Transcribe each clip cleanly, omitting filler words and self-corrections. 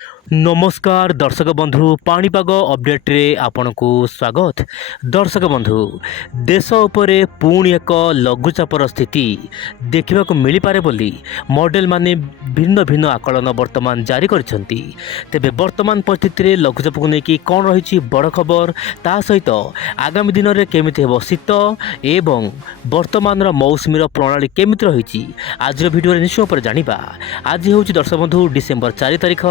नमस्कार दर्शक बंधु पाणीपाग अपडेट रे आपनकु स्वागत। दर्शक बंधु देश उपरे पुणी एक लघुचापर स्थिति देखा मिल पारे बोली मॉडल माने भिन्न भिन्न आकलन वर्तमान जारी करछंती। तेबे वर्तमान परिस्थिति रे लघुचाप को लेकिन कौन रही बड़ खबर ता सहित आगामी दिन में केमिति हेबो शीत एवं वर्तमान मौसुमीर प्रणाली केमिति रही आज भिडियो निश्चय पर जानिबा। आज हूँ दर्शक बंधु डिसेम्बर 4 तारिख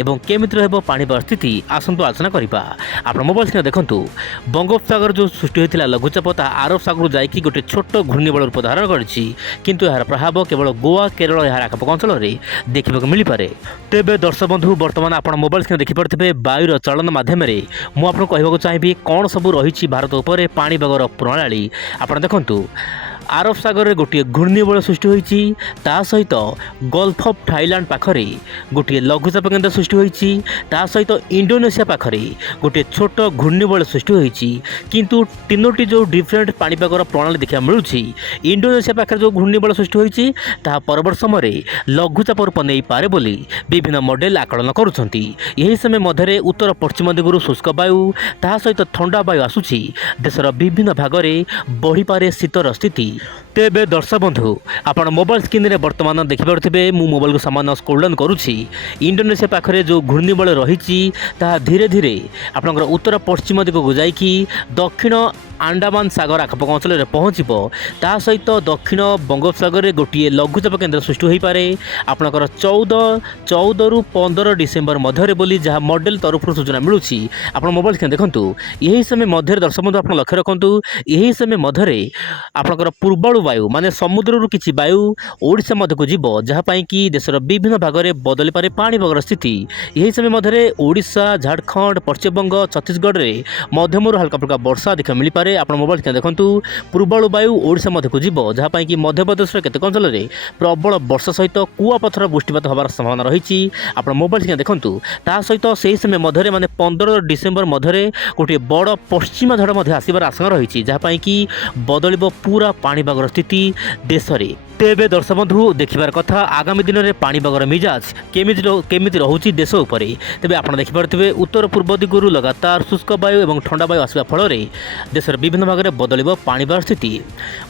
एवं केमिति रहबो पाणीपाग स्थिति आसंतु आलोचना करिबा। आपण मोबाइल स्क्रीन देखंतु बंगोपसागर जो सृष्टि होइतिला लघुचाप ता आरब सागर जाइकी गोटे छोट घूर्णिबल रूप धारण करछि, किंतु यार प्रभाव केवल गोवा केरल यार आखपाख अंचल में देखा मिल पारे। तेबे दर्शक बंधु वर्तमान आप मोबाइल स्क्रीन देखिपे वायुर चलन माध्यम मुझे कहवाक चाहिए कौन सब रही भारत उपर पाणीपागर प्रणाली। आप देखंतु आरब सागर में गोटे घूर्णिबल सृष्टि होइछि, ता सहित गल्फ ऑफ थाईलैंड पाखरे गोटे लघुचाप केन्द्र सृष्टि होइछि, ता सहित इंडोनेशिया पाखरे गोटे छोट घूर्णिबल सृष्टि होइछि। किंतु तीनोटी जो डिफरेंट पाणीपागर प्रणाली देखा मिलुछि, इंडोनेशिया पाखरे जो घूर्णिबल सृष्टि होइछि ताहा परवर्त समय लघुचाप रूप नहीं पारे बोली विभिन्न मॉडल आकलन करुछंती। यही समय मध्य उत्तर पश्चिम दिगरू शुष्क वायु ता सहित ठंडा वायु आसुछि, देशर विभिन्न भाग में बढ़ी पारे शीतर स्थिति। तेबे दर्शक बंधु आपण मोबाइल स्क्रीन रे वर्तमान देखिपे मु मोबाइल को सामान्य स्क्रोल डाउन करुछि। इंडोनेशिया पाखरे जो घूर्णिबल रही धीरे धीरे आपनकर उत्तर पश्चिम दिग को जाइकी दक्षिण अंडमान सागर आखपाख अंचल में पहुँचब। ता सहित दक्षिण बंगोपसागर में गोटे लघुचाप केन्द्र सृष्टि हो पारे आपनकर 14 रु 15 डिसेम्बर मध्य बोली जहाँ मॉडल तरफ सूचना मिलूँ। आप मोबाइल स्क्रीन देखंतु यही समय मध्य दर्शक बंधु आप लक्ष्य रखु यही समय मध्य आपनकर पूर्वाणु वायु माने समुद्र किसी वायु ओडिशा मध्य को जीव, जहाँपाई कि देशर विभिन्न भाग में बदली पारे पाणीपागर स्थिति। यही समय मध्य ओडिशा झारखंड पश्चिमबंग छत्तीसगढ़ में मध्यम हल्का फुल्का वर्षा देखा मिल पारे। आप मोबाइल स्क्रीन देखंतु पूर्वाणु वायु ओडिशा मध्य को जीव, जहाँपाई कि मध्यप्रदेश केतेक अंचल में प्रबल वर्षा सहित कुआपथर वृष्टिपात होबार संभावना रही। आप मोबाइल स्क्रीन देखंतु ता सहित से समय मध्य माने 15 डिसेम्बर मध्य गोटे बड़ पश्चिमा झड़ आसबार आशंका रही, जहाँपाई कि बदलिब पूरा पाणीपागर स्थिति देश में। तेबे दर्शक बंधु देखिबार कथा आगामी दिन में पाणीपागर मिजाज केमिति रहुछि देश उपरे। तेबे आपण देखिपारथिबे उत्तर पूर्व दिगरू लगातार शुष्क वायु एवं ठंडा वायु आसवा फल देशर विभिन्न भाग में बदलिब पाणीपाग स्थिति।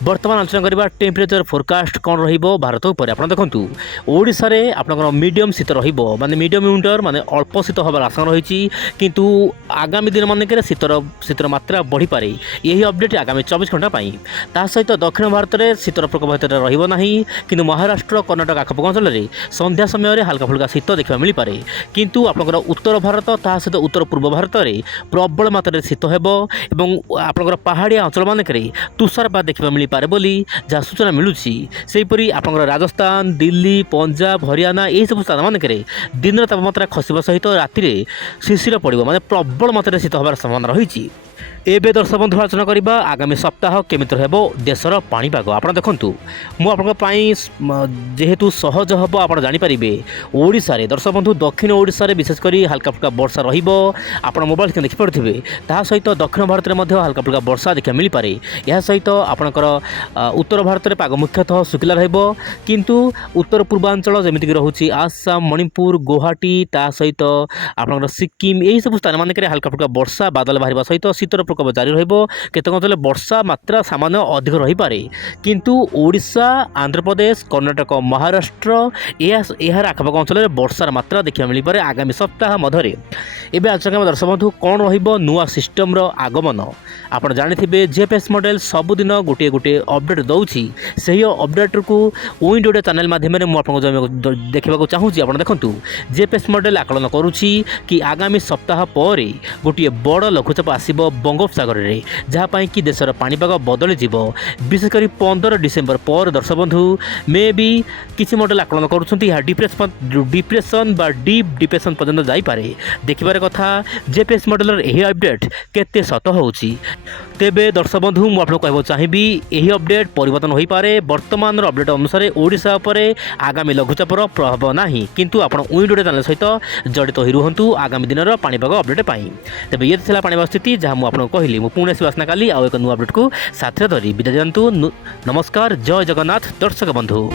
वर्तमान आलोचना करबा टेम्परेचर फोरकास्ट कौन रहिबो भारत उपरे। आपण देखंतु ओडिशा रे आपनकर मीडियम शीत रहिबो, माने मीडियम विंटर माने अल्प शीत होबार आशंका रही। किंतु आगामी दिन मानक शीतर मात्रा बढ़ी पारे। यही अपडेट आगामी 24 घंटा पाई। ता सहित दक्षिण भारत में शीतर प्रकोप रहिबो नाही, किंतु महाराष्ट्र कर्णाटक आखपाख अंचल में संध्या समय हल्का फुल्का शीत देखा मिल पारे। किंतु आपनकर उत्तर भारत ता सहित उत्तर पूर्व भारत में प्रबल मात्रा शीत हेबो एवं आपनकर पहाड़िया अंचल मानक तुषारपात देखा मिल पारे बोली जहाँ सूचना मिलूछि। सेहीपरि आपनकर राजस्थान दिल्ली पंजाब हरियाणा यही सब स्थान मानक दिन तापमात्रा खसिबा सहित राति में शिशिर पड़ो, माने प्रबल मात्रा शीत होबार संभावना रही। एबे दर्शक बंधु आलोचना करबा आगामी सप्ताह केमिति रहबो देशर पाणीपाग। आपण देखंतु मु आपन पई जेहेतु सहज हबो आपण जानि परिबे ओडिसा रे दर्शक बंधु दक्षिण ओडिसा रे विशेष करी हल्का फुल्का वर्षा रहिबो। आपण मोबाइल के देखि पड़थिबे ता सहित दक्षिण भारत रे मध्ये हल्का फुल्का वर्षा देखा मिल पारे। या सहित आपनकर उत्तर भारत रे पाग मुख्यतः सुकिला रहइबो, किंतु उत्तर पूर्वांचल जेमिति कि रहुछि आसाम मणिपुर गुवाहाटी ता सहित आपनकर सिक्किम एही सब स्थान मानक रे हल्का फुल्का वर्षा बादल बाहरिबा सहित शीतर प्रकोप जारी रहिबो। केतेक अंचल वर्षा मात्रा सामान्य अधिक रही पारे, किंतु ओडिशा आंध्र प्रदेश कर्णाटक महाराष्ट्र यार आखपाख अंचल में वर्षार मात्रा देखा मिल पारे आगामी सप्ताह मध्य। एवं आलोचना दर्शक बंधु कौन रहिबो नुआ सिस्टम रो आगमन। आप जानिथिबे जेपीएस मॉडल सबुदिन गोटे गोटे अपडेट दउछि। सही अपडेट को विंडो चैनल माध्यम मुझे देखा चाहूँगी। आप देखंतु जेपीएस मॉडल आकलन करुछि कि आगामी सप्ताह पर गोटे बड़ लघुचाप आसिबो बंगोपसागर रे, जहाँपाई कि देशर पाणीपाग बदली जीव। विशेषकर 15 डिसेम्बर पर दर्शक बंधु मे भी किसी मॉडल आकलन करुछंती डिप्रेशन बा डीप डिप्रेशन पर्यंत जाइपारे। देखिबार कथा जेपीएस मॉडल यही अपडेट केते सत होउछि। तेबे दर्शक बंधु मु आपको कहबो चाहिबी यही अपडेट परिवर्तन होई पारे। वर्तमान अपडेट अनुसार ओडिशा उपरे आगामी लघुचापर प्रभाव नाही, किंतु आपण विंडो चैनल सहित जड़ित होई रुहंतु आगामी दिनर पाणीपाग अपडेट पाई। तेबे ये थिला पाणीपाग स्थिति जहाँ मु आपको कहली। मु पुणे आसना काली आउ एक नुआ अपडेट को साथ धरी विदा दियंतु। नमस्कार, जय जगन्नाथ दर्शक बंधु।